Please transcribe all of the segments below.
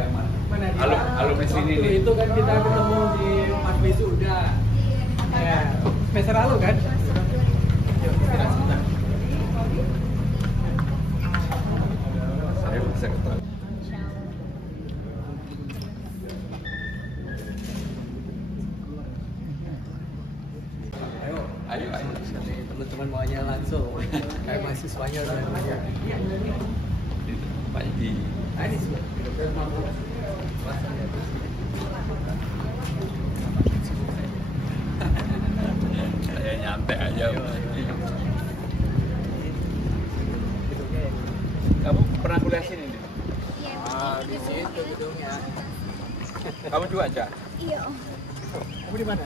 ya Mana dia? alumni sini Waktu nih. itu kan kita ketemu di Mas Wisuda. Ya, semester lalu kan? Yuk, istirahat sebentar. Saya bisa ketemu. Ayo, Ayo. Nih, teman-teman maunya langsung. Kayak mahasiswanya udah banyak. Pak Edi. Ini sih. Saya nyantai aja. Kamu pernah kuliah sini nih? Di situ gedungnya. Kamu juga aja? Iya, Om. Kamu di mana?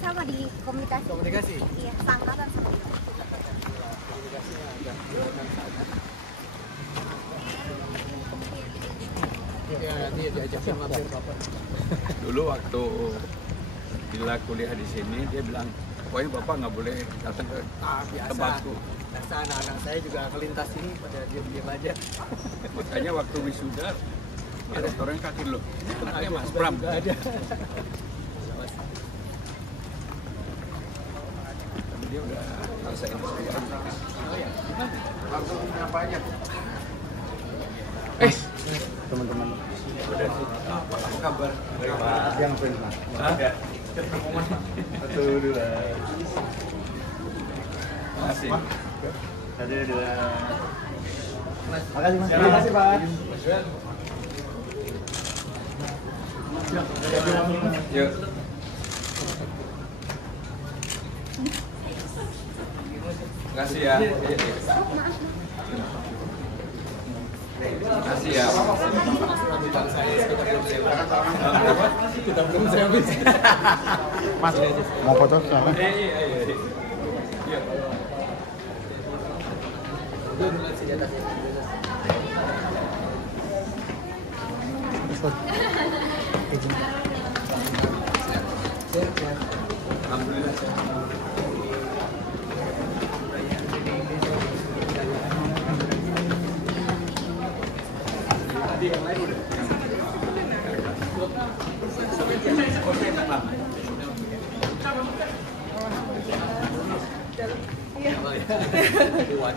Sama di komunikasi. Komunikasi. Iya, seangkatan sama kita. Komunikasinya ada di belakang sana. Ya, nanti diajakin mampir Bapak. Dulu waktu Bila kuliah di sini dia bilang, pokoknya Bapak nggak boleh datang ke Biasa. tempatku. Biasa anak-anak saya juga kelintas ini pada diam-diam aja. Makanya waktu wisuda ada orang kaki lo. Anaknya Mas Juga Pram. ada. Tapi dia udah selesai ini. Oh ya, gimana? Langsung nyapa aja. Teman-teman Apa kabar? yang friends mas. Ya. Satu dua. Masih. Satu dua. Makasih Mas. Terima kasih Pak. Yuk. Makasih ya. Makasih ya. Bintang saya kita belum sewa. Kita belum servis. Mas, mau foto sama? Iya. Duduk di atas. Alhamdulillah.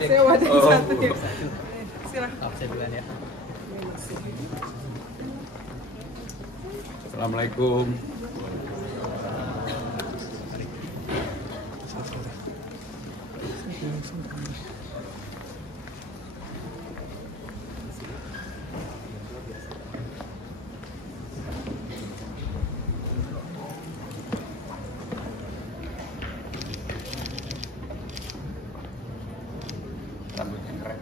Saya wadah Oh. satu ya. Silakan. Saya duluan ya. Assalamualaikum. Rambutnya keren.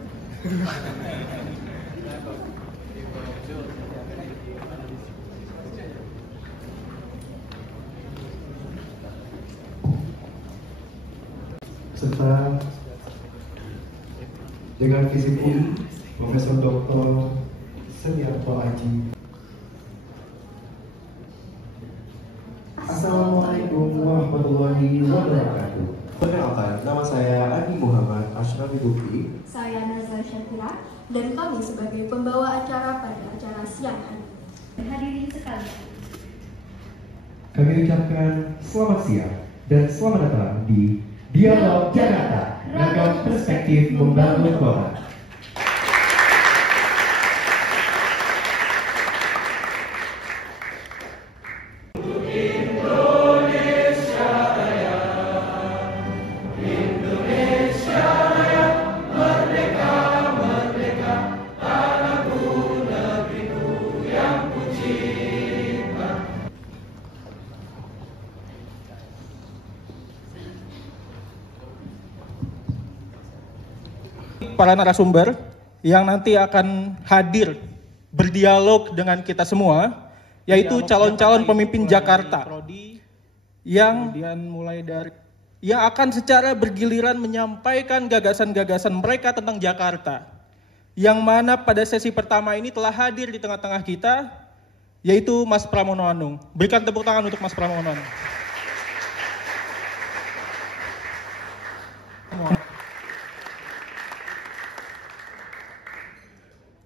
Serta dengan visikum Profesor Dr. Seniarto Aji. Assalamualaikum warahmatullahi wabarakatuh. Perkenalkan, nama saya Adi Muhammad Ashrafi Bukti. Saya Nazar Syakira dan kami sebagai pembawa acara pada acara siang hari. Hadirin sekalian, Kami ucapkan selamat siang dan selamat datang di Dialog Jakarta, ragam perspektif membangun kota. Para narasumber yang nanti akan hadir berdialog dengan kita semua, yaitu calon-calon pemimpin Jakarta yang akan secara bergiliran menyampaikan gagasan-gagasan mereka tentang Jakarta, yang mana pada sesi pertama ini telah hadir di tengah-tengah kita, yaitu Mas Pramono Anung. Berikan tepuk tangan untuk Mas Pramono Anung.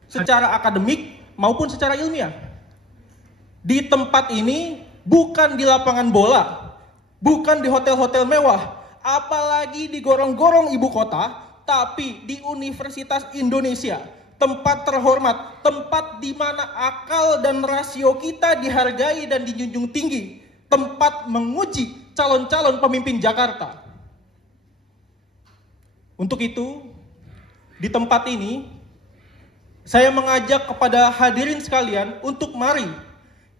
Secara akademik, maupun secara ilmiah. Di tempat ini bukan di lapangan bola, bukan di hotel-hotel mewah, apalagi di gorong-gorong ibu kota, tapi di Universitas Indonesia, tempat terhormat, tempat di mana akal dan rasio kita dihargai dan dijunjung tinggi, tempat menguji calon-calon pemimpin Jakarta. Untuk itu, di tempat ini, saya mengajak kepada hadirin sekalian untuk mari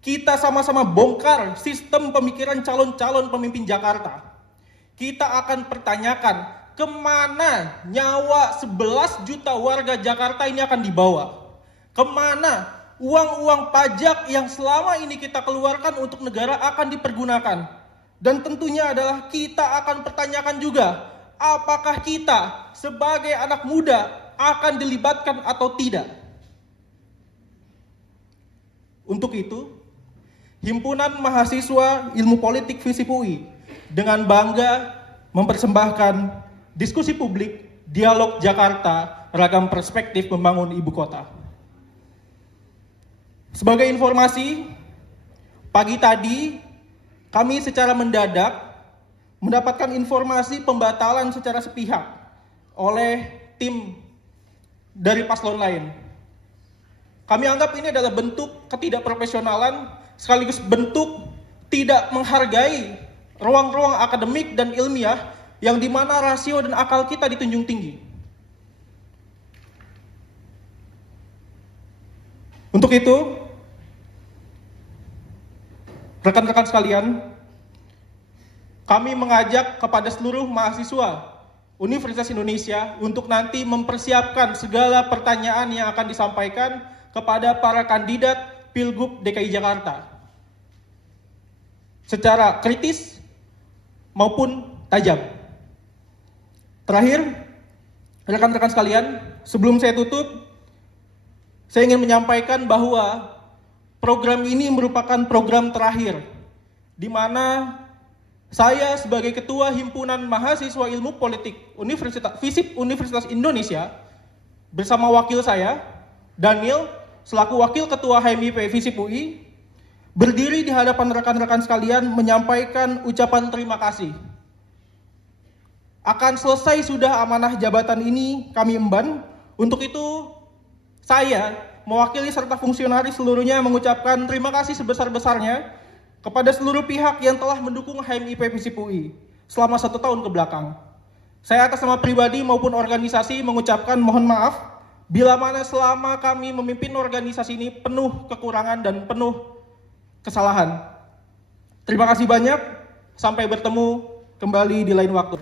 kita sama-sama bongkar sistem pemikiran calon-calon pemimpin Jakarta. Kita akan pertanyakan kemana nyawa 11 juta warga Jakarta ini akan dibawa. Kemana uang-uang pajak yang selama ini kita keluarkan untuk negara akan dipergunakan. Dan tentunya adalah kita akan pertanyakan juga, apakah kita sebagai anak muda akan dilibatkan atau tidak? Untuk itu, Himpunan Mahasiswa Ilmu Politik FISIP UI dengan bangga mempersembahkan diskusi publik Dialog Jakarta, Ragam Perspektif Membangun Ibu Kota. Sebagai informasi, pagi tadi kami secara mendadak mendapatkan informasi pembatalan secara sepihak oleh tim dari paslon lain. Kami anggap ini adalah bentuk ketidakprofesionalan sekaligus bentuk tidak menghargai ruang-ruang akademik dan ilmiah yang dimana rasio dan akal kita ditunjung tinggi. Untuk itu, rekan-rekan sekalian, kami mengajak kepada seluruh mahasiswa Universitas Indonesia untuk nanti mempersiapkan segala pertanyaan yang akan disampaikan kepada para kandidat Pilgub DKI Jakarta secara kritis maupun tajam. Terakhir, rekan-rekan sekalian, sebelum saya tutup, saya ingin menyampaikan bahwa program ini merupakan program terakhir di mana saya sebagai Ketua Himpunan Mahasiswa Ilmu Politik FISIP Universitas Indonesia bersama wakil saya, Daniel, selaku Wakil Ketua HMIP FISIP UI, berdiri di hadapan rekan-rekan sekalian menyampaikan ucapan terima kasih. Akan selesai sudah amanah jabatan ini kami emban. Untuk itu, saya mewakili serta fungsionaris seluruhnya mengucapkan terima kasih sebesar-besarnya kepada seluruh pihak yang telah mendukung HMIP FISIP UI selama 1 tahun ke belakang. Saya atas nama pribadi maupun organisasi mengucapkan mohon maaf bila mana selama kami memimpin organisasi ini penuh kekurangan dan penuh kesalahan. Terima kasih banyak, sampai bertemu kembali di lain waktu.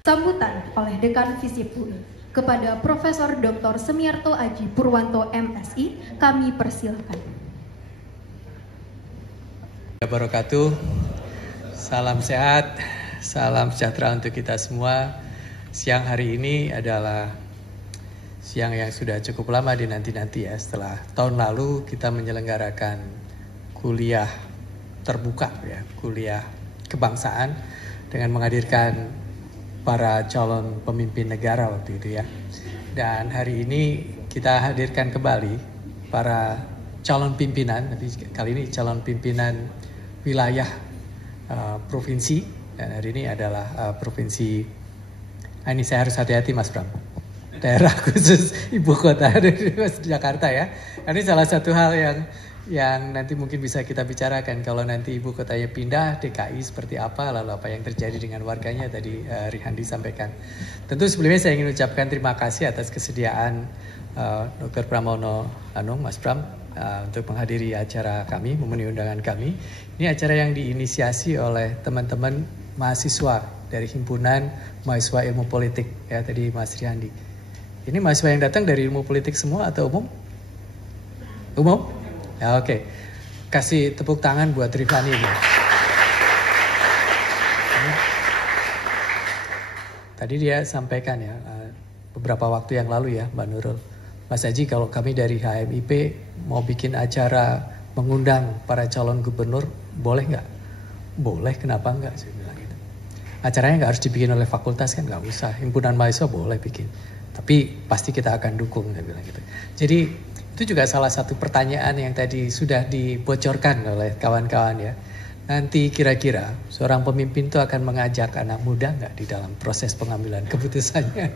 Sambutan oleh Dekan FISIP UI kepada Profesor Dr. Semiarto Aji Purwanto MSI, kami persilakan. Wabarakatuh. Salam sehat, salam sejahtera untuk kita semua. Siang hari ini adalah siang yang sudah cukup lama dinanti-nanti ya. Setelah tahun lalu kita menyelenggarakan kuliah terbuka ya, kuliah kebangsaan dengan menghadirkan para calon pemimpin negara waktu itu ya. Dan hari ini kita hadirkan kembali para calon pimpinan, tapi kali ini calon pimpinan wilayah provinsi, dan hari ini adalah provinsi, ini saya harus hati-hati Mas Bram, daerah khusus ibu kota Jakarta ya. Ini salah satu hal yang nanti mungkin bisa kita bicarakan kalau nanti ibu kotanya pindah, DKI seperti apa, lalu apa yang terjadi dengan warganya tadi Rihandi sampaikan. Tentu sebelumnya saya ingin ucapkan terima kasih atas kesediaan Dr. Pramono Anung, Mas Pram, untuk menghadiri acara kami, memenuhi undangan kami. Ini acara yang diinisiasi oleh teman-teman mahasiswa dari Himpunan Mahasiswa Ilmu Politik, ya tadi Mas Rihandi. Ini mahasiswa yang datang dari ilmu politik semua atau umum? Umum? Ya, oke. Kasih tepuk tangan buat Rifani ini. Tadi dia sampaikan ya, beberapa waktu yang lalu ya Mbak Nurul. Mas Haji, kalau kami dari HMIP mau bikin acara mengundang para calon gubernur, boleh nggak? Boleh, kenapa nggak? Saya bilang gitu. acaranya nggak harus dibikin oleh fakultas kan, nggak usah. Himpunan mahasiswa boleh bikin, tapi pasti kita akan dukung, saya bilang gitu. Jadi itu juga salah satu pertanyaan yang tadi sudah dibocorkan oleh kawan-kawan ya. Nanti kira-kira seorang pemimpin itu akan mengajak anak muda nggak di dalam proses pengambilan keputusannya.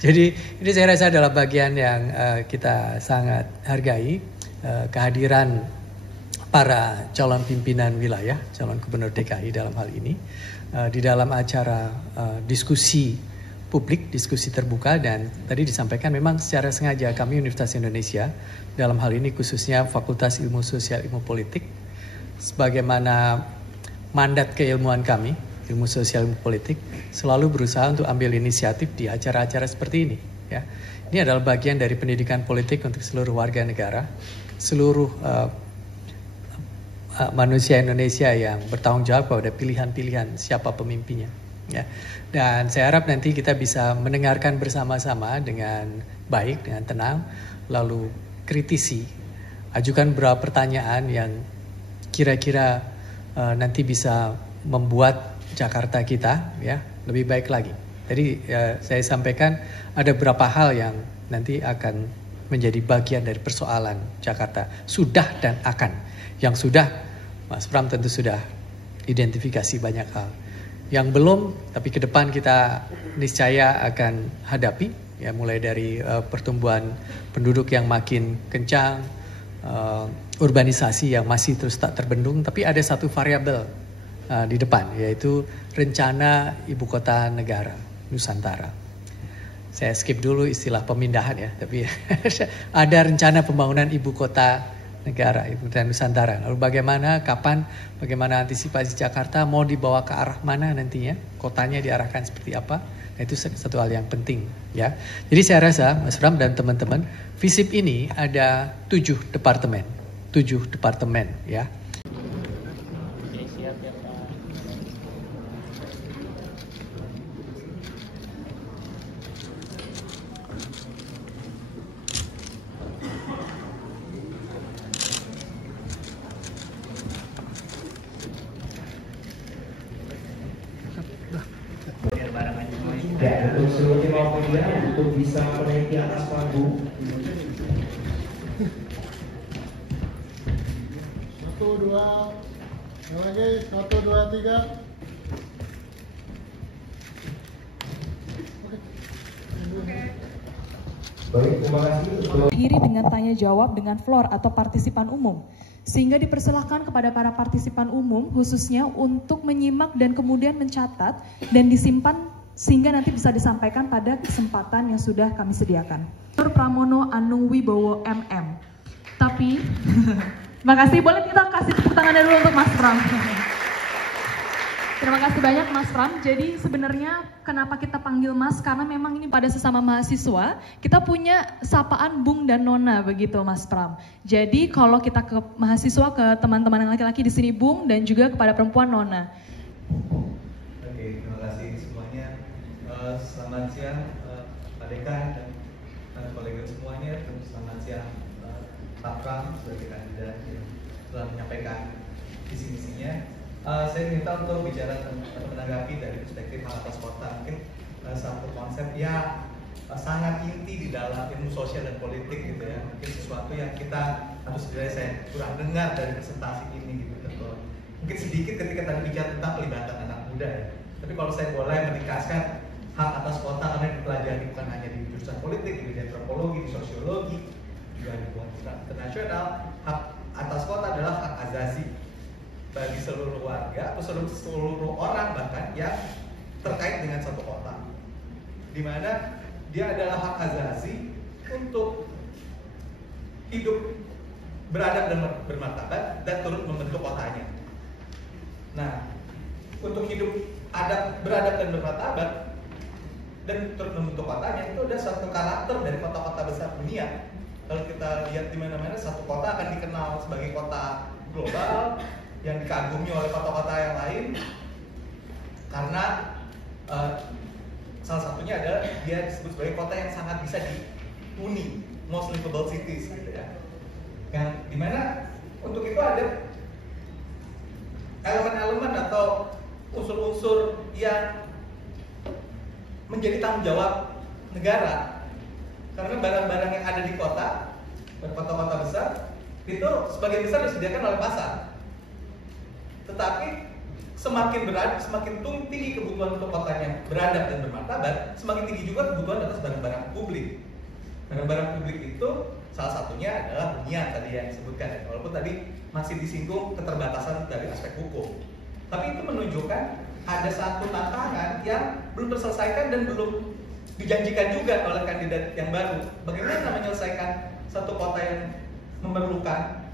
Jadi ini saya rasa adalah bagian yang kita sangat hargai, kehadiran para calon pimpinan wilayah, calon gubernur DKI dalam hal ini, di dalam acara diskusi publik, diskusi terbuka, dan tadi disampaikan memang secara sengaja kami Universitas Indonesia, dalam hal ini khususnya Fakultas Ilmu Sosial Ilmu Politik, sebagaimana mandat keilmuan kami, Ilmu Sosial Ilmu Politik, selalu berusaha untuk ambil inisiatif di acara-acara seperti ini. Ya. Ini adalah bagian dari pendidikan politik untuk seluruh warga negara, seluruh manusia Indonesia yang bertanggung jawab pada pilihan-pilihan siapa pemimpinnya. Ya. Dan saya harap nanti kita bisa mendengarkan bersama-sama dengan baik, dengan tenang, lalu kritisi, ajukan beberapa pertanyaan yang kira-kira nanti bisa membuat Jakarta kita ya lebih baik lagi. Tadi saya sampaikan ada beberapa hal yang nanti akan menjadi bagian dari persoalan Jakarta. Sudah dan akan. Yang sudah, Mas Pram tentu sudah identifikasi banyak hal. Yang belum, tapi ke depan kita niscaya akan hadapi, ya mulai dari pertumbuhan penduduk yang makin kencang, urbanisasi yang masih terus tak terbendung, tapi ada satu variabel di depan, yaitu rencana ibu kota negara Nusantara. Saya skip dulu istilah pemindahan ya, tapi ada rencana pembangunan ibu kota negara, ibu kota Nusantara. Lalu bagaimana, kapan, bagaimana antisipasi Jakarta, mau dibawa ke arah mana nantinya, kotanya diarahkan seperti apa, nah, itu satu hal yang penting ya. Jadi saya rasa Mas Ram dan teman-teman, FISIP ini ada 7 departemen ya. Dan untuk seluruh tim media untuk bisa menaiki atas panggung. 1, 2, yang lagi 1, 2, 3. Baik, terima kasih. Akhiri dengan tanya jawab dengan floor atau partisipan umum. Sehingga dipersilahkan kepada para partisipan umum khususnya untuk menyimak dan kemudian mencatat dan disimpan sehingga nanti bisa disampaikan pada kesempatan yang sudah kami sediakan. Dr. Pramono Anung Wibowo MM. Tapi, terima kasih. Boleh kita kasih tepuk tangan dulu untuk Mas Pram. Terima kasih banyak Mas Pram. Jadi sebenarnya kenapa kita panggil Mas, karena memang ini pada sesama mahasiswa, kita punya sapaan Bung dan Nona begitu Mas Pram. Jadi kalau kita ke mahasiswa, ke teman-teman yang laki-laki di sini Bung, dan juga kepada perempuan Nona. Oke, terima kasih semuanya. Selamat siang Pak Dekan dan kolega semuanya. Selamat siang Pak Pram sebagai kandidat yang telah menyampaikan visi-misinya. Saya minta untuk bicara atau menanggapi dari perspektif hal atas kota. Mungkin satu konsep ya sangat inti di dalam ilmu sosial dan politik gitu ya. Mungkin sesuatu yang kita harus saya kurang dengar dari presentasi ini gitu. Mungkin sedikit ketika tadi bicara tentang pelibatan anak muda ya. Tapi kalau saya boleh menegaskan hak atas kota karena dipelajari bukan hanya di jurusan politik, di antropologi, di sosiologi, juga di hubungan internasional. Hak atas kota adalah hak asasi bagi seluruh warga atau seluruh orang bahkan yang terkait dengan satu kota, di mana dia adalah hak asasi untuk hidup beradab dan bermartabat dan turut membentuk kotanya. Nah, untuk hidup beradab dan bermartabat dan turut membentuk kotanya itu ada satu karakter dari kota-kota besar dunia. Kalau kita lihat di mana-mana, satu kota akan dikenal sebagai kota global yang dikagumi oleh kota-kota yang lain karena salah satunya adalah dia disebut sebagai kota yang sangat bisa dihuni, most livable cities gitu ya. Yang dimana untuk itu ada elemen-elemen atau unsur-unsur yang menjadi tanggung jawab negara. Karena barang-barang yang ada di kota-kota besar itu sebagian besar disediakan oleh pasar. Tetapi semakin tinggi kebutuhan untuk kotanya beradab dan bermartabat, semakin tinggi juga kebutuhan atas barang-barang publik. Barang-barang publik itu salah satunya adalah hunian tadi yang disebutkan, walaupun tadi masih disinggung keterbatasan dari aspek hukum. Tapi itu menunjukkan ada satu tantangan yang belum terselesaikan dan belum dijanjikan juga oleh kandidat yang baru. Bagaimana menyelesaikan satu kota yang memerlukan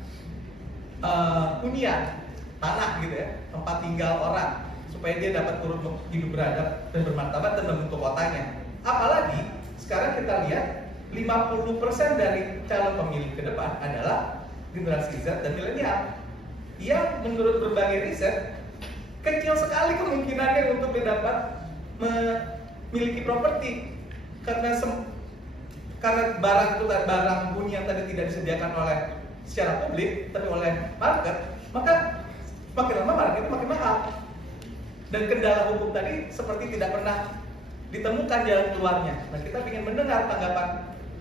hunian, tanah gitu ya, tempat tinggal orang, supaya dia dapat turut hidup beradab dan bermartabat dan membentuk kotanya. Apalagi sekarang kita lihat 50% dari calon pemilih ke depan adalah generasi Z dan milenial, yang menurut berbagai riset kecil sekali kemungkinannya untuk dapat memiliki properti karena barang hunian tadi tidak disediakan oleh secara publik tapi oleh market, maka makin lama market itu makin mahal. Dan kendala hukum tadi seperti tidak pernah ditemukan jalan keluarnya. Nah, kita ingin mendengar tanggapan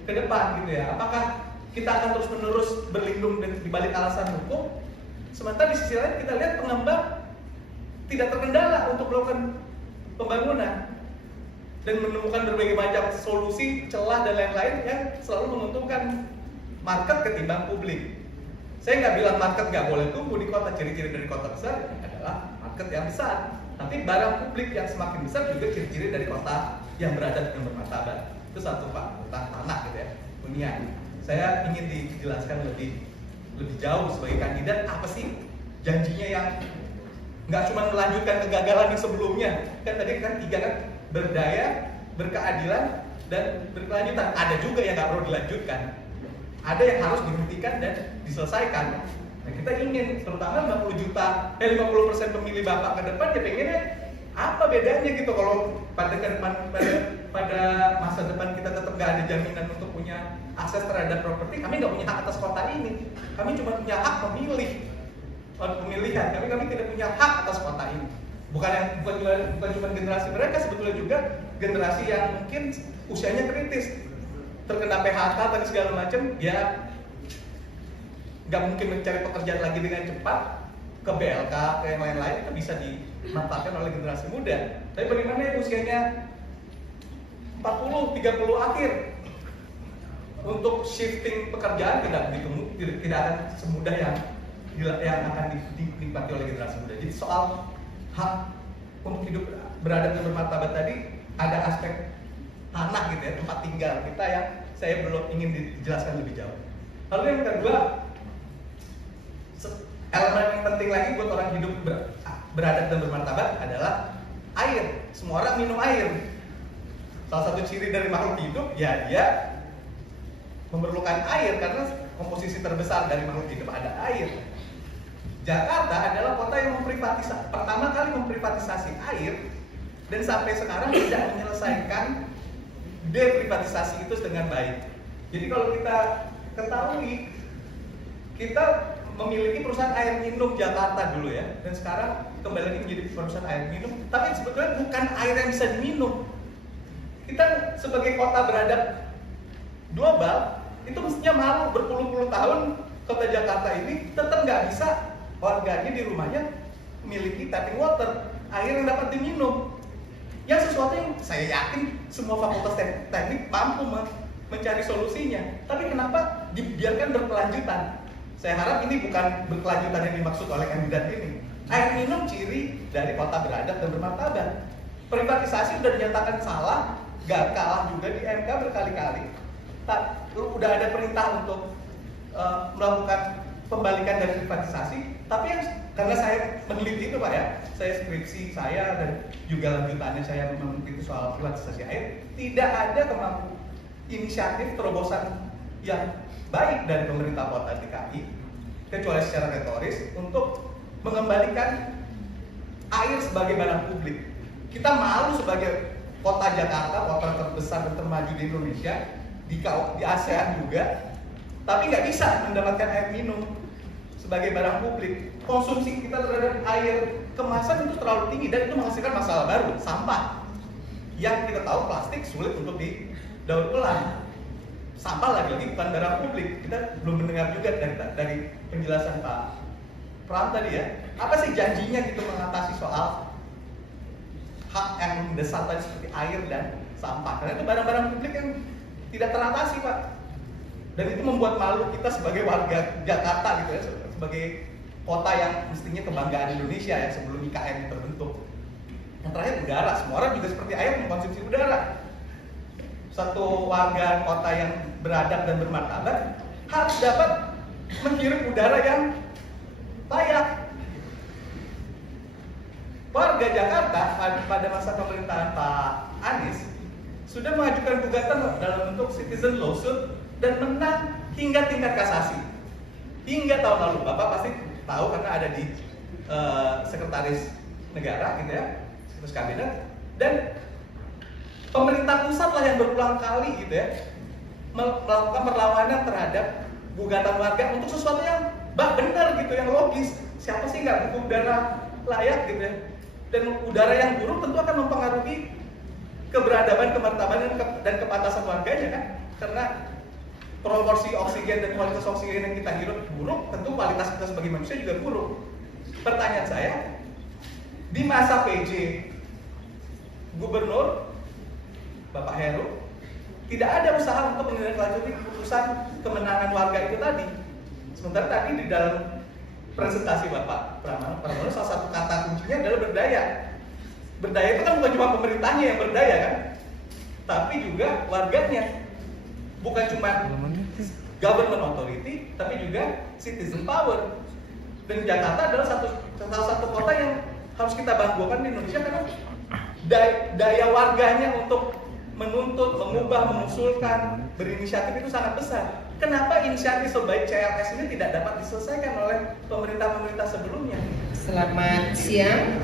ke depan gitu ya. Apakah kita akan terus-menerus berlindung di balik alasan hukum, sementara di sisi lain kita lihat pengembang tidak terkendala untuk melakukan pembangunan dan menemukan berbagai macam solusi, celah dan lain-lain yang selalu menguntungkan market ketimbang publik. Saya nggak bilang market nggak boleh tumbuh di kota. Ciri-ciri dari kota besar adalah market yang besar. Tapi barang publik yang semakin besar juga ciri-ciri dari kota yang beradab dan bermartabat. Itu satu Pak, tentang tanah gitu ya, hunian. Saya ingin dijelaskan lebih jauh sebagai kandidat apa sih janjinya yang nggak cuma melanjutkan kegagalan yang sebelumnya. Kan tadi kan 3 kan, berdaya, berkeadilan, dan berkelanjutan. Ada juga yang nggak perlu dilanjutkan. Ada yang harus dihentikan dan diselesaikan. Nah, kita ingin terutama 50% pemilih Bapak ke depan ya pengennya apa bedanya gitu kalau pada masa depan kita tetap nggak ada jaminan untuk punya akses terhadap properti. Kami nggak punya hak atas kota ini. Kami cuma punya hak memilih. Pemilihan, kami tidak punya hak atas kota ini. Bukan cuma generasi mereka, sebetulnya juga generasi yang mungkin usianya kritis, terkena PHK dan segala macam, ya nggak mungkin mencari pekerjaan lagi dengan cepat, ke BLK, ke yang lain-lain itu bisa dimanfaatkan oleh generasi muda. Tapi bagaimana yang usianya 40, 30 akhir, untuk shifting pekerjaan tidak akan semudah yang akan dinikmati oleh generasi muda. Jadi soal hak untuk hidup beradab dan bermartabat tadi ada aspek tanah gitu ya, tempat tinggal kita yang saya belum ingin dijelaskan lebih jauh. Lalu yang kedua, elemen yang penting lagi buat orang hidup beradab dan bermartabat adalah air. Semua orang minum air. Salah satu ciri dari makhluk hidup ya dia memerlukan air karena komposisi terbesar dari makhluk hidup ada air. Jakarta adalah kota yang pertama kali memprivatisasi air dan sampai sekarang tidak menyelesaikan deprivatisasi itu dengan baik. Jadi kalau kita ketahui, kita memiliki perusahaan air minum Jakarta dulu ya, dan sekarang kembali lagi menjadi perusahaan air minum, tapi sebetulnya bukan air yang bisa diminum. Kita sebagai kota beradab global, itu mestinya malu berpuluh-puluh tahun kota Jakarta ini tetap nggak bisa warganya di rumahnya memiliki tapping water, air yang dapat diminum. Yang sesuatu yang saya yakin semua fakultas teknik mampu mencari solusinya. Tapi kenapa dibiarkan berkelanjutan? Saya harap ini bukan berkelanjutan yang dimaksud oleh kandidat ini. Air minum ciri dari kota beradab dan bermartabat. Privatisasi sudah dinyatakan salah, kalah juga di MK berkali-kali. Udah ada perintah untuk melakukan pembalikan dari privatisasi, tapi karena saya meneliti itu Pak ya, saya skripsi saya dan juga lanjutannya saya meneliti soal privatisasi air, tidak ada inisiatif terobosan yang baik dari pemerintah kota DKI kecuali secara retoris untuk mengembalikan air sebagai barang publik. Kita malu sebagai kota Jakarta, kota terbesar dan termaju di Indonesia, di ASEAN juga, tapi nggak bisa mendapatkan air minum sebagai barang publik. Konsumsi kita terhadap air kemasan itu terlalu tinggi dan itu menghasilkan masalah baru, sampah. Yang kita tahu plastik sulit untuk didaur ulang. Sampah lagi-lagi bukan barang publik. Kita belum mendengar juga dari penjelasan Pak Pram tadi ya. Apa sih janjinya gitu mengatasi soal hak yang mendesak tadi seperti air dan sampah? Karena itu barang-barang publik yang tidak teratasi, Pak. Dan itu membuat malu kita sebagai warga Jakarta gitu ya, sebagai kota yang mestinya kebanggaan Indonesia ya sebelum IKN terbentuk. Yang terakhir udara, semua orang juga seperti air mengkonsumsi udara. Satu warga kota yang beradab dan bermartabat harus dapat menghirup udara yang layak. Warga Jakarta pada masa pemerintahan Pak Anies sudah mengajukan gugatan dalam bentuk citizen lawsuit dan menang hingga tingkat kasasi. Hingga tahun lalu, Bapak pasti tahu karena ada di sekretaris negara gitu ya, sekretaris kabinet, dan pemerintah pusat lah yang berulang kali gitu ya melakukan perlawanan terhadap gugatan warga untuk sesuatu yang benar gitu, yang logis. Siapa sih nggak butuh udara layak gitu ya? Dan udara yang buruk tentu akan mempengaruhi keberadaban, kemartaban dan kepantasan warganya kan? Karena proporsi oksigen dan kualitas oksigen yang kita hirup buruk, tentu kualitas kita sebagai manusia juga buruk. Pertanyaan saya, di masa PJ Gubernur Bapak Heru tidak ada usaha untuk menindaklanjuti keputusan kemenangan warga itu tadi. Sementara tadi di dalam presentasi Bapak Pramono salah satu kata kuncinya adalah berdaya. Berdaya itu kan bukan cuma pemerintahnya yang berdaya kan, tapi juga warganya. Bukan cuma government authority, tapi juga citizen power. Dan Jakarta adalah salah satu kota yang harus kita banggakan di Indonesia karena daya warganya untuk menuntut, mengubah, mengusulkan, berinisiatif itu sangat besar. Kenapa inisiatif sebaik CLS ini tidak dapat diselesaikan oleh pemerintah-pemerintah sebelumnya? Selamat siang,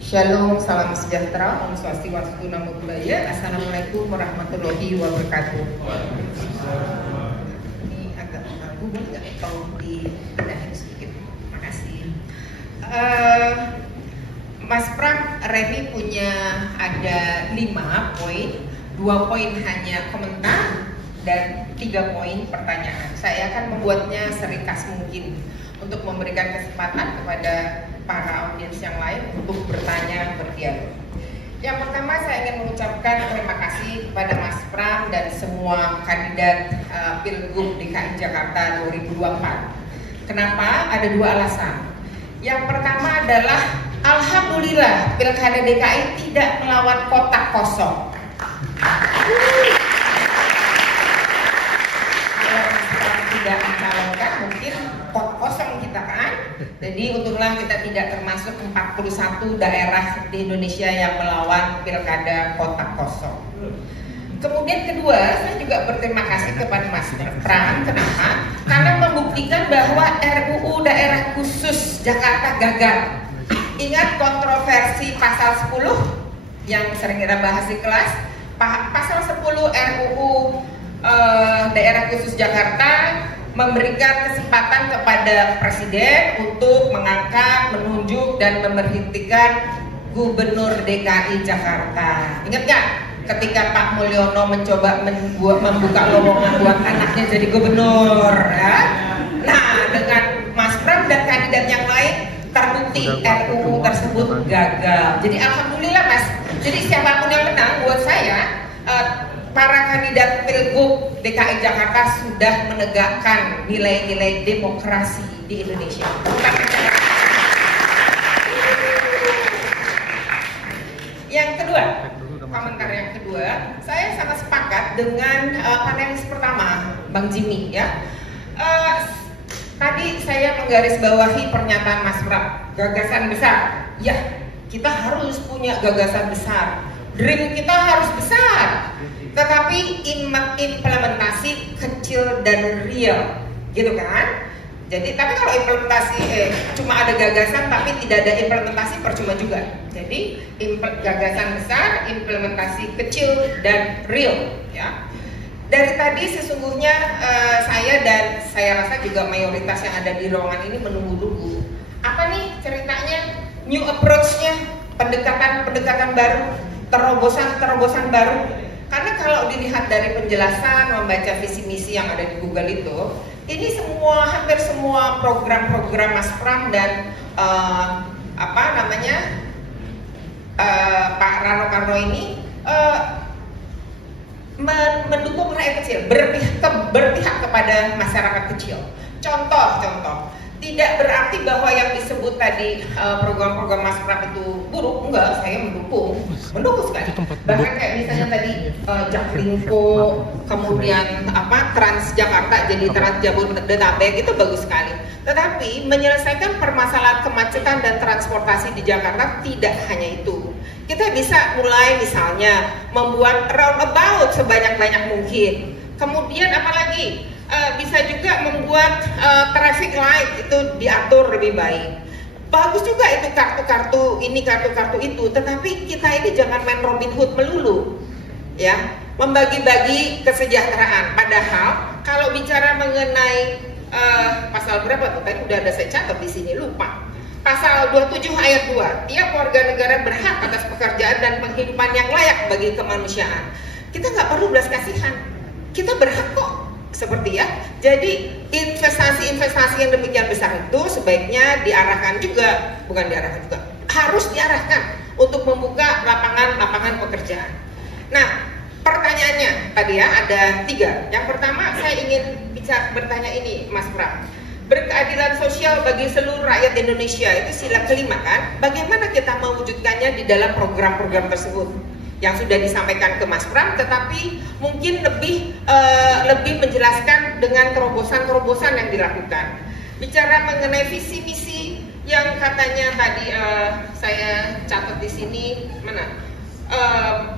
Shalom, salam sejahtera, Om Swastiastu, Namo Buddhaya, Assalamualaikum warahmatullahi wabarakatuh. Ini agak mengganggu, nggak? Tolong dibedahin sedikit. Makasih. Mas Pram, Reni punya ada 5 poin, 2 poin hanya komentar dan 3 poin pertanyaan. Saya akan membuatnya seringkas mungkin untuk memberikan kesempatan kepada para audiens yang lain untuk bertanya, berdialog. Yang pertama saya ingin mengucapkan terima kasih kepada Mas Pram dan semua kandidat Pilgub DKI Jakarta 2024. Kenapa? Ada 2 alasan. Yang pertama adalah alhamdulillah Pilkada DKI tidak melawan kotak kosong. Kalau Mas Pram tidak mencalonkan mungkin kotak kosong kita kan. Jadi untunglah kita tidak termasuk 41 daerah di Indonesia yang melawan pilkada kotak kosong. Kemudian kedua, saya juga berterima kasih kepada Mas Pram. Kenapa? Karena membuktikan bahwa RUU Daerah Khusus Jakarta gagal. Ingat kontroversi pasal 10 yang sering kita bahas di kelas? Pasal 10 RUU Daerah Khusus Jakarta memberikan kesempatan kepada Presiden untuk mengangkat, menunjuk, dan memberhentikan Gubernur DKI Jakarta. Ingat nggak? Ketika Pak Mulyono mencoba membuka lowongan buat anaknya jadi gubernur, ya? Nah, dengan Mas Pram dan kandidat yang lain terbukti RUU tersebut gagal. Jadi alhamdulillah Mas. Jadi siapapun yang menang, buat saya para kandidat Pilgub DKI Jakarta sudah menegakkan nilai-nilai demokrasi di Indonesia. Yang kedua, komentar yang kedua, saya sangat sepakat dengan panelis pertama, Bang Jimmy ya. Tadi saya menggarisbawahi pernyataan Mas Pram, gagasan besar. Ya, kita harus punya gagasan besar. Dream kita harus besar, tetapi implementasi kecil dan real, gitu kan? Jadi, tapi kalau implementasi cuma ada gagasan tapi tidak ada implementasi percuma juga. Jadi, gagasan besar, implementasi kecil dan real, ya. Dari tadi sesungguhnya saya dan saya rasa juga mayoritas yang ada di ruangan ini menunggu-nunggu. Apa nih ceritanya new approach-nya, pendekatan baru, terobosan baru. Karena kalau dilihat dari penjelasan, membaca visi misi yang ada di Google itu, ini hampir semua program-program Mas Pram dan Pak Rano Karno ini mendukung rakyat kecil, berpihak kepada masyarakat kecil. Contoh, tidak berarti bahwa yang disebut tadi program-program Mas Pram itu buruk, enggak, saya mendukung sekali. Bahkan kayak misalnya tadi Jaklingko, kemudian Transjakarta jadi Trans Jabodetabek itu bagus sekali. Tetapi menyelesaikan permasalahan kemacetan dan transportasi di Jakarta tidak hanya itu. Kita bisa mulai misalnya membuat roundabout sebanyak-banyak mungkin. Kemudian apalagi bisa juga membuat traffic light itu diatur lebih baik. Bagus juga itu kartu-kartu ini, kartu-kartu itu. Tetapi kita ini jangan main Robin Hood melulu, ya, membagi-bagi kesejahteraan. Padahal kalau bicara mengenai pasal berapa tuh? Tadi udah ada saya catat di sini, lupa. Pasal 27 ayat 2, tiap warga negara berhak atas pekerjaan dan penghidupan yang layak bagi kemanusiaan. Kita nggak perlu belas kasihan, kita berhak kok, seperti ya. Jadi investasi-investasi yang demikian besar itu sebaiknya diarahkan juga, harus diarahkan untuk membuka lapangan pekerjaan. Nah, pertanyaannya tadi ya ada 3. Yang pertama saya ingin bertanya ini, Mas Pram. Berkeadilan sosial bagi seluruh rakyat Indonesia itu sila kelima kan? Bagaimana kita mewujudkannya di dalam program-program tersebut yang sudah disampaikan ke Mas Pram, tetapi mungkin lebih menjelaskan dengan terobosan-terobosan yang dilakukan. Bicara mengenai visi misi yang katanya tadi saya catat di sini mana?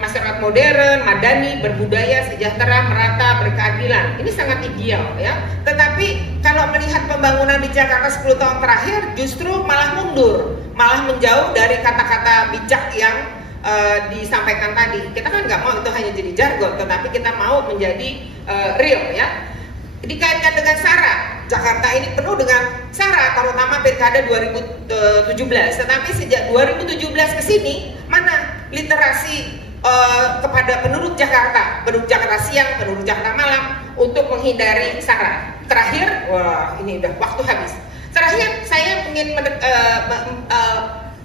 Masyarakat modern, madani, berbudaya, sejahtera, merata, berkeadilan. Ini sangat ideal ya. Tetapi kalau melihat pembangunan di Jakarta 10 tahun terakhir justru malah mundur, malah menjauh dari kata-kata bijak yang disampaikan tadi. Kita kan nggak mau itu hanya jadi jargon, tetapi kita mau menjadi real ya. Dikaitkan dengan SARA, Jakarta ini penuh dengan SARA, terutama pilkada 2017. Tetapi sejak 2017 ke sini, mana literasi kepada penduduk Jakarta siang, penduduk Jakarta malam untuk menghindari SARA. Terakhir, wah ini udah waktu habis. Terakhir saya ingin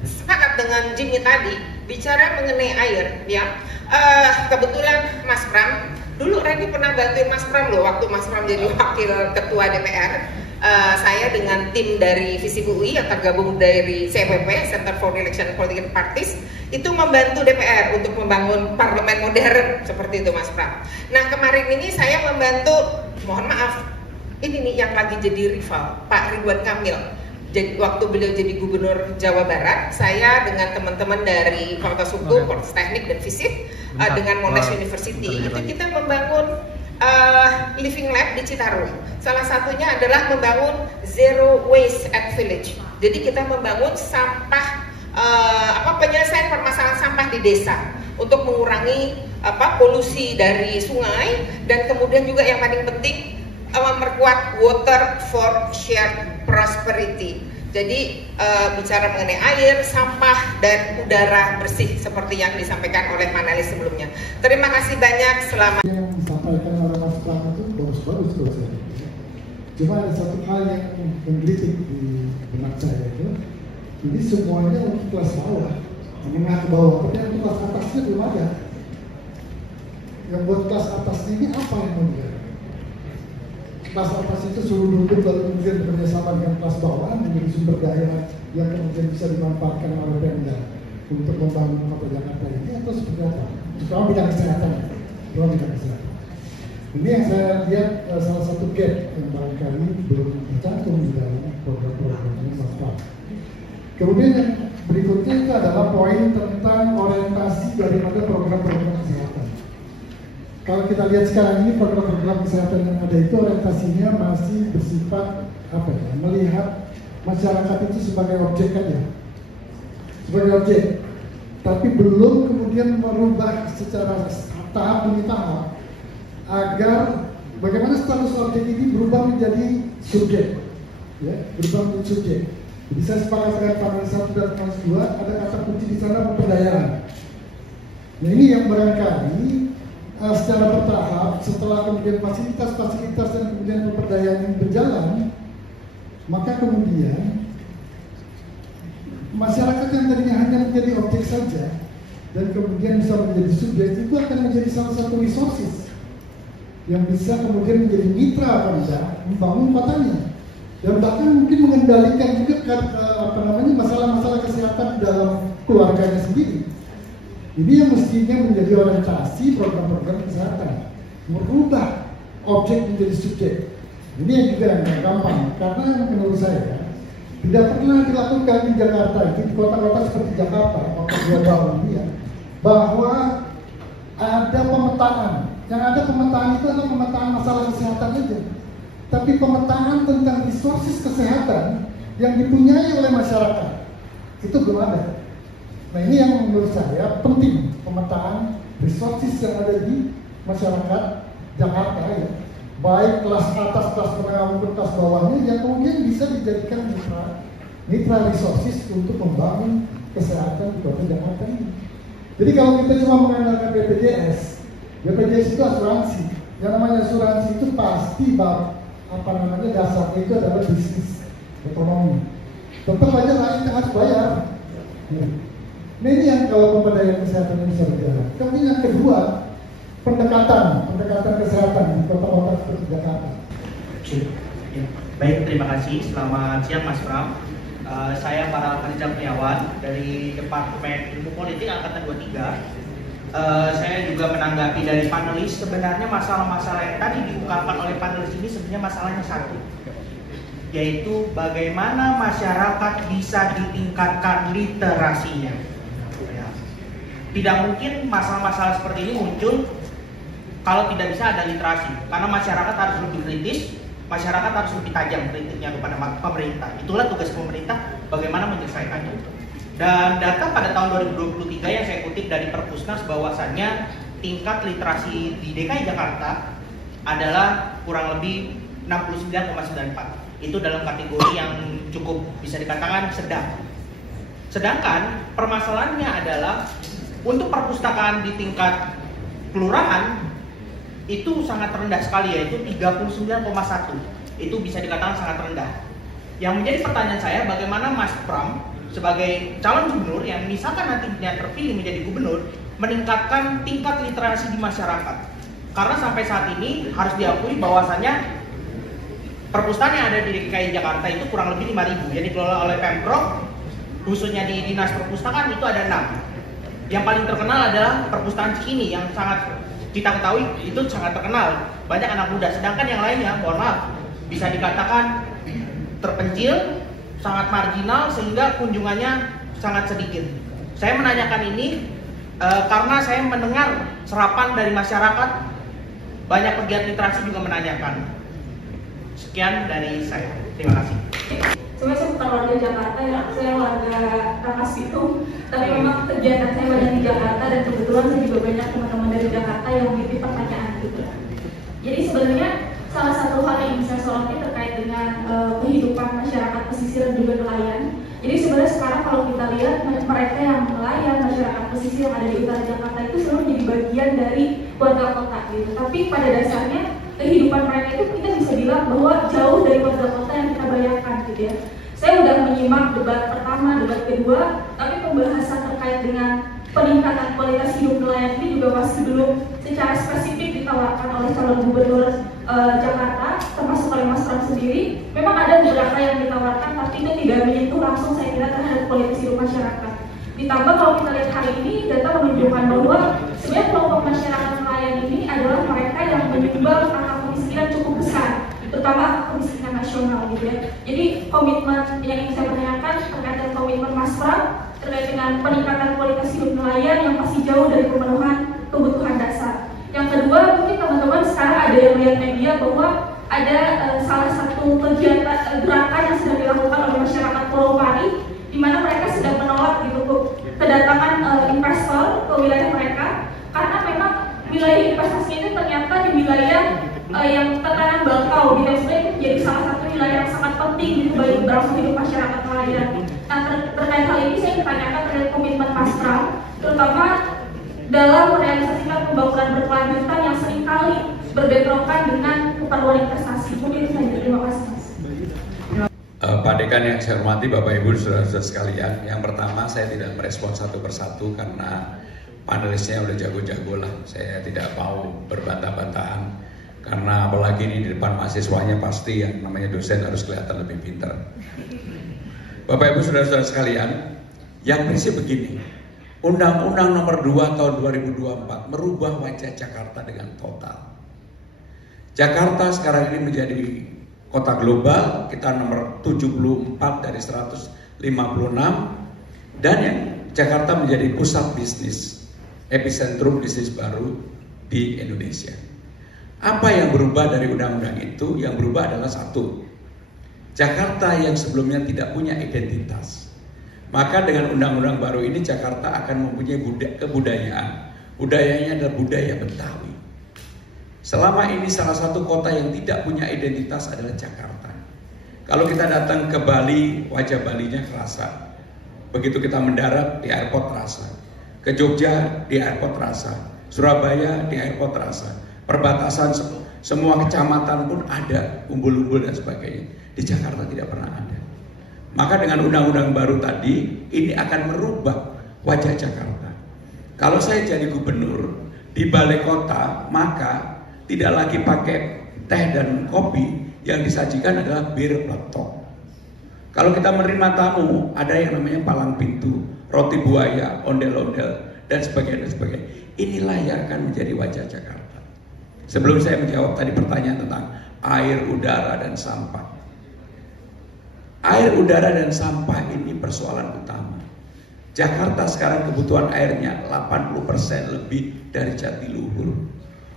sepakat dengan Jimmy tadi bicara mengenai air, ya. Kebetulan Mas Pram. Dulu Randy pernah bantuin Mas Pram loh waktu Mas Pram jadi wakil ketua DPR. Saya dengan tim dari Visip UI yang tergabung dari CPP, Center for Election and Political Parties, itu membantu DPR untuk membangun parlemen modern seperti itu Mas Pram. Nah kemarin ini saya membantu, mohon maaf, ini nih yang lagi jadi rival, Pak Ridwan Kamil. Jadi, waktu beliau jadi gubernur Jawa Barat, saya dengan teman-teman dari Fakultas Hukum, Fakultas Teknik dan Visip dengan Monash University itu kita membangun living lab di Citarum. Salah satunya adalah membangun zero waste at village. Jadi kita membangun penyelesaian permasalahan sampah di desa untuk mengurangi polusi dari sungai dan kemudian juga yang paling penting memperkuat water for shared prosperity. Jadi bicara mengenai air, sampah, dan udara bersih seperti yang disampaikan oleh panelis sebelumnya. Terima kasih banyak. Selamat. Yang disampaikan oleh Mas Pram itu bagus-bagus tuh. Cuma ada satu hal yang menggelitik di benak saya itu, ini semuanya untuk kelas bawah, menengah ke bawah, tapi yang kelas atasnya belum ada. Yang buat kelas atas ini apa yang mau dia? Kelas atas itu suruh duduk lalu kemudian bekerjasama dengan kelas bawah menjadi sumber daya yang kemudian bisa dimanfaatkan oleh Pemda untuk membangun kota Jakarta ini atau seperti apa? Terutama bidang kesehatan. Ini yang saya lihat salah satu gap yang barangkali belum tercantum di dalam program-program ini Mas Pram. Kemudian yang berikutnya itu adalah poin tentang orientasi daripada program-program kesehatan. Kalau kita lihat sekarang ini program-program kesehatan yang ada itu orientasinya masih bersifat melihat masyarakat itu sebagai objek aja, sebagai objek, tapi belum kemudian merubah secara tahap demi tahap agar bagaimana status objek ini berubah menjadi subjek, ya, berubah menjadi subjek. Jadi saya sepakat dengan panel 1 dan panel 2, ada kata kunci di sana pemberdayaan. Nah ini yang barangkali secara bertahap setelah kemudian fasilitas-fasilitas dan kemudian pemberdayaan yang berjalan, maka kemudian masyarakat yang tadinya hanya menjadi objek saja dan kemudian bisa menjadi subjek itu akan menjadi salah satu resources yang bisa kemudian menjadi mitra pada membangun kotanya dan bahkan mungkin mengendalikan juga masalah-masalah kesehatan dalam keluarganya sendiri. Ini yang mestinya menjadi orientasi program-program kesehatan, merubah objek menjadi subjek. Ini yang juga yang gampang, karena menurut saya tidak pernah dilakukan di Jakarta, di kota-kota seperti Jakarta, kota global ini ya, bahwa ada pemetaan. Yang ada pemetaan itu adalah pemetaan masalah kesehatan saja, tapi pemetaan tentang resources kesehatan yang dipunyai oleh masyarakat itu belum ada. Nah ini yang menurut saya penting, pemetaan resources yang ada di masyarakat Jakarta ya, baik kelas atas, kelas menengah maupun kelas bawahnya, yang kemudian bisa dijadikan mitra resources untuk membangun kesehatan di kota Jakarta ini. Jadi kalau kita cuma mengandalkan BPJS itu asuransi. Yang namanya asuransi itu pasti dasarnya itu adalah bisnis ekonomi. Tetap aja rakyat harus bayar. Nah ini yang kalau pemberdayaan kesehatan ini bisa berjalan. Kemudian yang kedua, pendekatan kesehatan di kota-kota seperti Jakarta. Baik, terima kasih. Selamat siang Mas Pram. Saya para Farida Kurniawan dari Departemen Ilmu Politik Angkatan 23. Saya juga menanggapi dari panelis. Sebenarnya masalah-masalah yang tadi diungkapkan oleh panelis ini sebenarnya masalahnya satu, yaitu bagaimana masyarakat bisa ditingkatkan literasinya. Tidak mungkin masalah-masalah seperti ini muncul kalau tidak bisa ada literasi, karena masyarakat harus lebih kritis, masyarakat harus lebih tajam kritiknya kepada pemerintah. Itulah tugas pemerintah, bagaimana menyelesaikannya. Dan data pada tahun 2023 yang saya kutip dari Perpusnas bahwasannya tingkat literasi di DKI Jakarta adalah kurang lebih 69,94. Itu dalam kategori yang cukup bisa dikatakan sedang. Sedangkan permasalahannya adalah untuk perpustakaan di tingkat kelurahan itu sangat rendah sekali, yaitu 39,1. Itu bisa dikatakan sangat rendah. Yang menjadi pertanyaan saya, bagaimana Mas Pram sebagai calon gubernur yang misalkan nantinya terpilih menjadi gubernur meningkatkan tingkat literasi di masyarakat? Karena sampai saat ini harus diakui bahwasannya perpustakaan yang ada di DKI Jakarta itu kurang lebih 5.000 yang dikelola oleh Pemprov, khususnya di Dinas Perpustakaan itu ada 6. Yang paling terkenal adalah perpustakaan Cikini yang sangat kita ketahui itu sangat terkenal, banyak anak muda. Sedangkan yang lainnya, mohon maaf, bisa dikatakan terpencil, sangat marginal sehingga kunjungannya sangat sedikit. Saya menanyakan ini karena saya mendengar serapan dari masyarakat, banyak pegiat literasi juga menanyakan. Sekian dari saya. Terima kasih. Sebenarnya saya bukan warga Jakarta ya, saya warga Rangkas Bitung. Tapi memang kegiatan saya banyak di Jakarta dan kebetulan saya juga banyak teman-teman dari Jakarta yang memiliki pertanyaan gitu. Jadi sebenarnya salah satu hal yang bisa saya soroti terkait dengan kehidupan masyarakat pesisir dan juga nelayan. Jadi sebenarnya sekarang kalau kita lihat mereka yang nelayan, masyarakat pesisir yang ada di utara Jakarta itu selalu menjadi bagian dari warga kota gitu. Tapi pada dasarnya kehidupan mereka itu kita bisa bilang bahwa jauh dari warga kota yang kita bayangkan gitu ya. Saya udah menyimak debat pertama, debat kedua, tapi pembahasan terkait dengan peningkatan kualitas hidup nelayan ini juga masih belum secara spesifik ditawarkan oleh calon gubernur Jakarta, termasuk oleh Mas Pram sendiri. Memang ada beberapa yang ditawarkan, tapi itu tidak menyentuh langsung saya kira terhadap kualitas hidup masyarakat. Ditambah kalau kita lihat hari ini, data menunjukkan bahwa sebenarnya kelompok masyarakat nelayan ini adalah mereka yang menyumbang angka kemiskinan cukup besar, terutama kemiskinan nasional gitu ya. Jadi komitmen yang ingin saya tanyakan terkait dengan komitmen Mas Pram terkait dengan peningkatan kualitas hidup nelayan yang masih jauh dari pemenuhan kebutuhan dasar. Yang kedua, mungkin teman-teman sekarang ada yang melihat media bahwa ada salah satu kegiatan gerakan yang sedang dilakukan oleh masyarakat Pulau Pari, di mana mereka sedang menolak gitu kedatangan investor ke wilayah mereka karena memang wilayah investasinya itu ternyata di wilayah yang tekanan bakau gitu. Sebenarnya menjadi salah satu wilayah yang sangat penting gitu bagi berlangsung hidup masyarakat nelayan. Nah, terkait hal ini saya bertanyakan terkait komitmen Paspram, terutama dalam merealisasikan pembangunan berkelanjutan yang seringkali berbentrokan dengan keperluan investasi. Mungkin itu saja. Terima kasih, Mas. Pak Dekan yang saya hormati, Bapak Ibu saudara-saudara sekalian. Yang pertama, saya tidak merespon satu persatu karena panelisnya udah jago-jago lah. Saya tidak mau berbantah-bantahan karena apalagi ini di depan mahasiswanya pasti yang namanya dosen harus kelihatan lebih pintar. Bapak Ibu saudara-saudara sekalian, yang prinsip begini, Undang-Undang Nomor 2 Tahun 2024 merubah wajah Jakarta dengan total. Jakarta sekarang ini menjadi kota global, kita nomor 74 dari 156, dan yang Jakarta menjadi pusat bisnis, epicentrum bisnis baru di Indonesia. Apa yang berubah dari undang-undang itu? Yang berubah adalah satu, Jakarta yang sebelumnya tidak punya identitas. Maka dengan undang-undang baru ini Jakarta akan mempunyai kebudayaan. Budayanya adalah budaya Betawi. Selama ini salah satu kota yang tidak punya identitas adalah Jakarta. Kalau kita datang ke Bali, wajah Balinya kerasa. Begitu kita mendarat di airport terasa. Ke Jogja di airport terasa. Surabaya di airport terasa. Perbatasan semua kecamatan pun ada, umbul-umbul dan sebagainya. Di Jakarta tidak pernah ada. Maka dengan undang-undang baru tadi, ini akan merubah wajah Jakarta. Kalau saya jadi gubernur di balai kota, maka tidak lagi pakai teh dan kopi, yang disajikan adalah bir peletok. Kalau kita menerima tamu, ada yang namanya palang pintu, roti buaya, ondel-ondel, dan sebagainya, dan sebagainya. Inilah yang akan menjadi wajah Jakarta. Sebelum saya menjawab tadi pertanyaan tentang air, udara, dan sampah. Air, udara, dan sampah ini persoalan utama. Jakarta sekarang kebutuhan airnya 80% lebih dari Jatiluhur.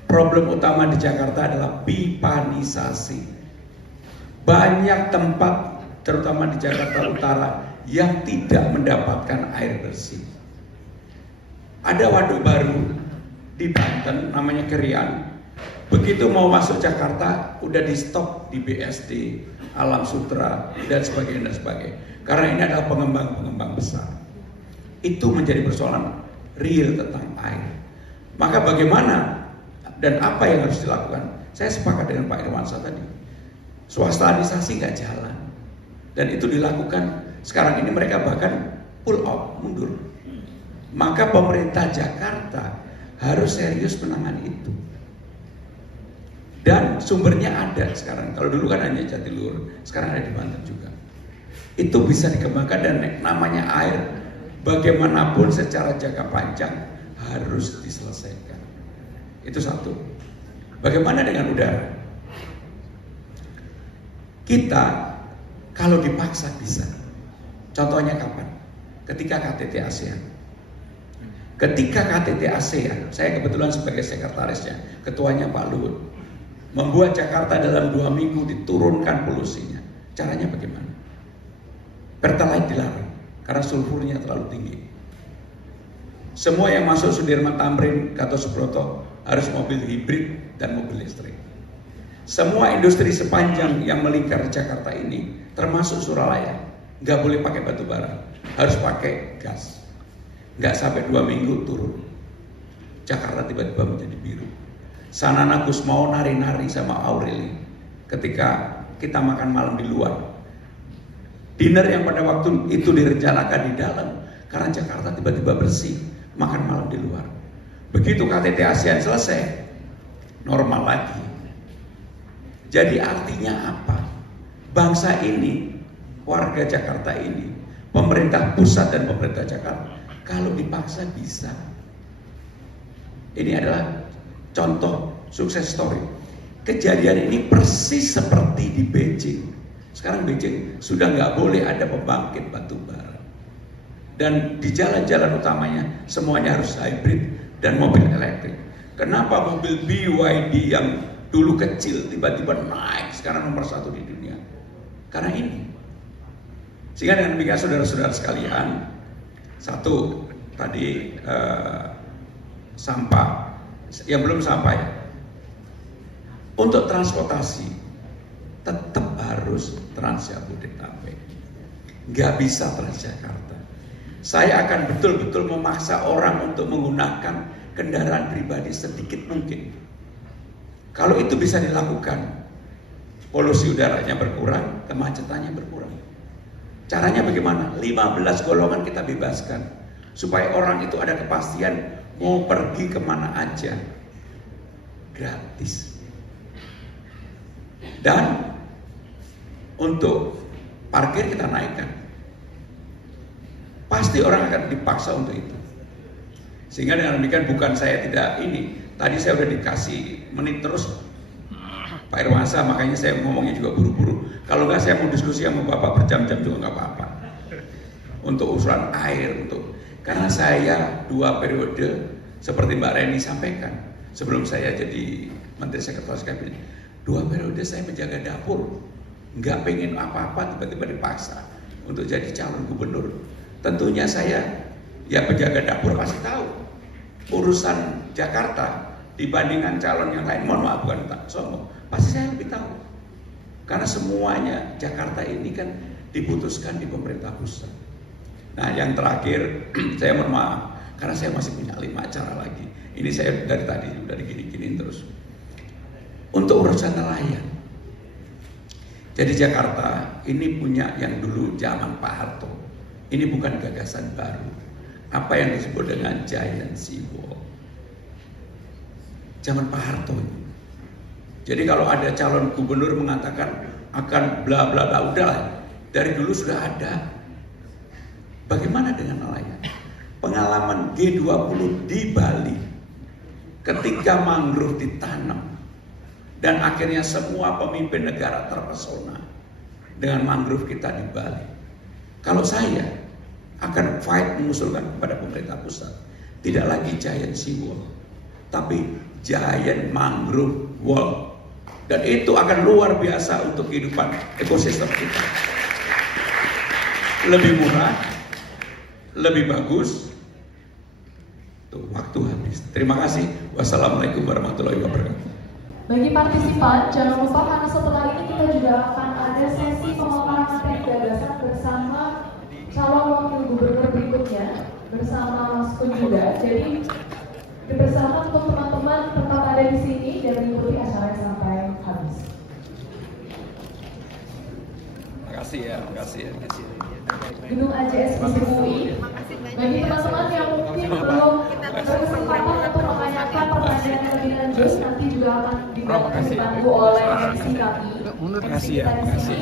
Problem utama di Jakarta adalah pipanisasi. Banyak tempat, terutama di Jakarta Utara, yang tidak mendapatkan air bersih. Ada waduk baru di Banten, namanya Kerian. Begitu mau masuk Jakarta, udah di stop di BSD, Alam Sutra, dan sebagainya, dan sebagainya. Karena ini adalah pengembang-pengembang besar. Itu menjadi persoalan real tentang air. Maka bagaimana dan apa yang harus dilakukan? Saya sepakat dengan Pak Irwansyah tadi. Swastanisasi nggak jalan, dan itu dilakukan. Sekarang ini mereka bahkan pull out, mundur. Maka pemerintah Jakarta harus serius menangani itu. Dan sumbernya ada sekarang. Kalau dulu kan hanya Jatiluhur, sekarang ada di Banten juga. Itu bisa dikembangkan, dan namanya air bagaimanapun secara jangka panjang harus diselesaikan. Itu satu. Bagaimana dengan udara? Kita kalau dipaksa bisa. Contohnya kapan? Ketika KTT ASEAN. Ketika KTT ASEAN, saya kebetulan sebagai sekretarisnya, ketuanya Pak Luhut, membuat Jakarta dalam 2 minggu diturunkan polusinya. Caranya bagaimana? Pertalite dilarang karena sulfurnya terlalu tinggi. Semua yang masuk Sudirman Tamrin, Gatot Subroto harus mobil hibrid dan mobil listrik. Semua industri sepanjang yang melingkar Jakarta ini, termasuk Suralaya, nggak boleh pakai batu bara, harus pakai gas. Nggak sampai 2 minggu turun. Jakarta tiba-tiba menjadi biru. Sanana Gusmao nari-nari sama Aureli ketika kita makan malam di luar. Dinner yang pada waktu itu direncanakan di dalam, karena Jakarta tiba-tiba bersih, makan malam di luar. Begitu KTT ASEAN selesai, normal lagi. Jadi artinya apa? Bangsa ini, warga Jakarta ini, pemerintah pusat dan pemerintah Jakarta, kalau dipaksa bisa. Ini adalah contoh sukses story. Kejadian ini persis seperti di Beijing. Sekarang Beijing sudah nggak boleh ada pembangkit batu bara. Dan di jalan-jalan utamanya semuanya harus hybrid dan mobil elektrik. Kenapa mobil BYD yang dulu kecil tiba-tiba naik sekarang nomor 1 di dunia? Karena ini. Sehingga dengan demikian saudara-saudara sekalian, satu tadi sampah yang belum sampai. Untuk transportasi tetap harus Trans Jabodetabek. Nggak bisa Transjakarta. Saya akan betul-betul memaksa orang untuk menggunakan kendaraan pribadi sedikit mungkin. Kalau itu bisa dilakukan, polusi udaranya berkurang, kemacetannya berkurang. Caranya bagaimana? 15 golongan kita bebaskan, supaya orang itu ada kepastian mau pergi kemana aja, gratis. Dan untuk parkir kita naikkan. Pasti orang akan dipaksa untuk itu. Sehingga dengan demikian bukan saya tidak ini. Tadi saya udah dikasih menit terus Pak Irwansyah, makanya saya ngomongnya juga buru-buru. Kalau nggak saya mau diskusi sama Bapak berjam-jam juga nggak apa-apa. Untuk usulan air, karena saya 2 periode seperti Mbak Reni sampaikan sebelum saya jadi Menteri Sekretaris Kabinet, 2 periode saya menjaga dapur, nggak pengen apa-apa tiba-tiba dipaksa untuk jadi calon gubernur. Tentunya saya, ya penjaga dapur pasti tahu urusan Jakarta dibandingkan calon yang lain. Mohon maaf, bukan tak sombong, pasti saya lebih tahu. Karena semuanya Jakarta ini kan diputuskan di pemerintah pusat. Nah, yang terakhir saya mohon maaf karena saya masih punya 5 acara lagi. Ini saya dari tadi udah digini-giniin terus. Untuk urusan nelayan. Jadi Jakarta ini punya yang dulu zaman Pak Harto. Ini bukan gagasan baru. Apa yang disebut dengan giant seawall. Zaman Pak Harto ini. Jadi kalau ada calon gubernur mengatakan akan bla bla bla, udahlah. Dari dulu sudah ada. Bagaimana dengan nelayan? Pengalaman G20 di Bali ketika mangrove ditanam dan akhirnya semua pemimpin negara terpesona dengan mangrove kita di Bali. Kalau saya akan fight mengusulkan kepada pemerintah pusat, tidak lagi giant seawall, tapi giant mangrove wall. Dan itu akan luar biasa untuk kehidupan ekosistem kita. Lebih murah, lebih bagus. Tuh, waktu habis. Terima kasih. Wassalamualaikum warahmatullahi wabarakatuh. Bagi partisipan, jangan lupa karena setelah ini kita juga akan ada sesi pemaparan materi gagasan bersama calon wakil gubernur berikutnya bersama Mas Kun juga. Jadi bersama untuk teman-teman tetap ada di sini dan mengikuti acara sampai habis. Makasih ya, makasih ya. Gedung AJS UI. Bagi teman-teman yang mungkin belum berkesempatan untuk menanyakan pertanyaan yang lebih lanjut, nanti juga akan dibantu oleh MC kami. Terima kasih ya, terima kasih.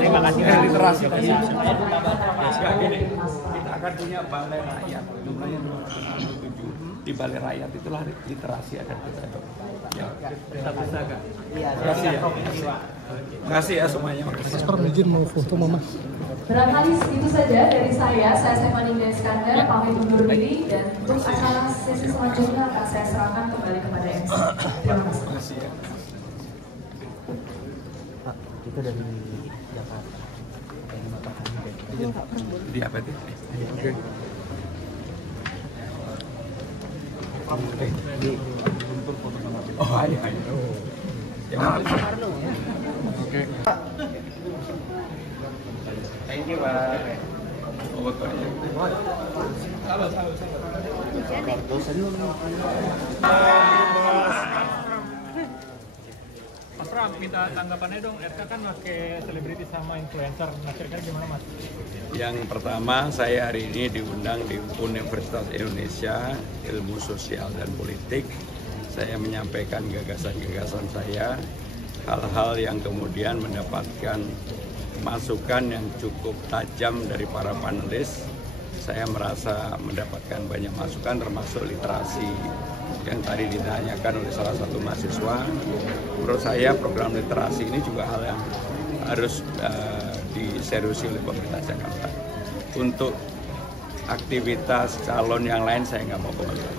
Terima kasih. Literasi tadi. Kita akan punya balai rakyat, jumlahnya 267. Di balai rakyat itulah literasi akan kita dok. Ya, kita bisa kak. Terima kasih ya. Terima kasih ya semuanya. Mas Pram izin mau foto mama. Barangkali itu saja dari saya Stephanie Iskandar, pamit undur diri, dan untuk acara sesi selanjutnya akan saya serahkan kembali kepada MC. Terima kasih. Pak, kita dari Jakarta. Di apa itu? Oke. Oh iya. Yang mana? Oke. Thank you, Pak. Oh, banyak. Mas Pram, minta tanggapannya dong. RK kan pakai selebriti sama influencer. Nah, kira-kira gimana, Mas? Yang pertama, saya hari ini diundang di Universitas Indonesia Ilmu Sosial dan Politik. Saya menyampaikan gagasan-gagasan saya, hal-hal yang kemudian mendapatkan masukan yang cukup tajam dari para panelis. Saya merasa mendapatkan banyak masukan, termasuk literasi yang tadi ditanyakan oleh salah satu mahasiswa. Menurut saya program literasi ini juga hal yang harus diseriusi oleh pemerintah Jakarta. Untuk aktivitas calon yang lain saya nggak mau komentar.